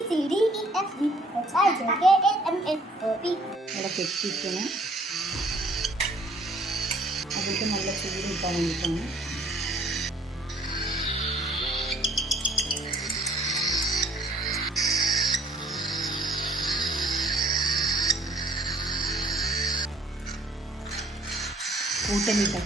C, D, E, F, G, H, I, J, K, L, M, N, O, P. അവിടെ കെട്ടിയിട്ടാണ് അതിലേക്ക് നല്ല ചൂട് കിട്ടാൻ വേണ്ടിയിട്ടാണ്. കൂട്ടലിട്ട്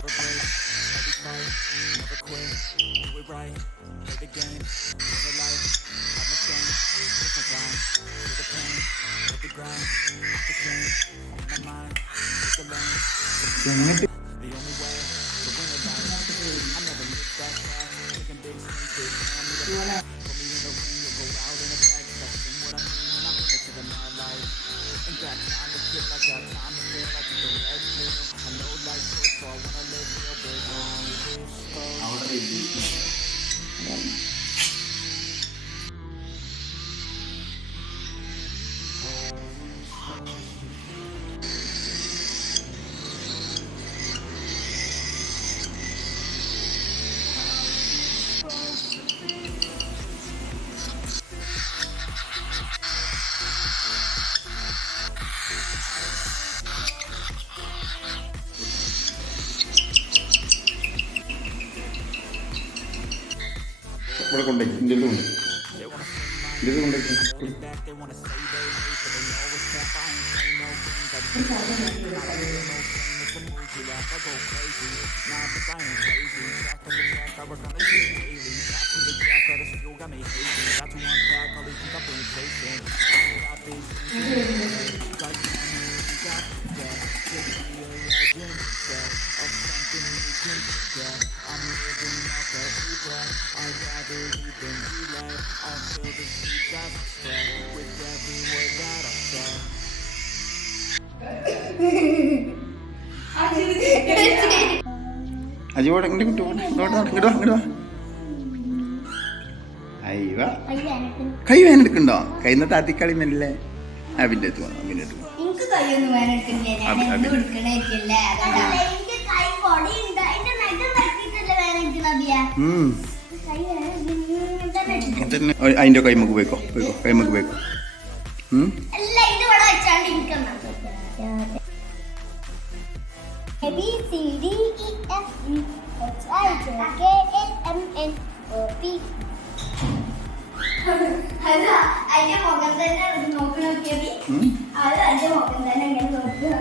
ഇവിടെ കൊണ്ടേക്ക് ഇന്ത്യയിൽ കൊണ്ട് ഇന്ത്യയിൽ കൊണ്ടേക്ക് അജുവോടെ ഇങ്ങോട്ട് ഇങ്ങോട്ട് വാ. അയ്യ കൈ വേനെടുക്കണ്ടോ? കൈ നിന്ന് താത്തിക്കളി മെല്ലെ അബിൻ്റെ അടുത്ത് പോകണം. അബിൻ്റെ അടുത്ത് അതിൻ്റെ കൈമക്ക് പോയിക്കോ കൈമക്ക് പോയിക്കോ. A, B, C, D, E, F, G, H, I, J, K, L, M, N, O, P. അല്ല അതിന്റെ മുഖം തന്നെ നോക്കി നോക്കിയത് അത് അതിന്റെ മുഖം തന്നെ ഇങ്ങനെ നോക്കുക.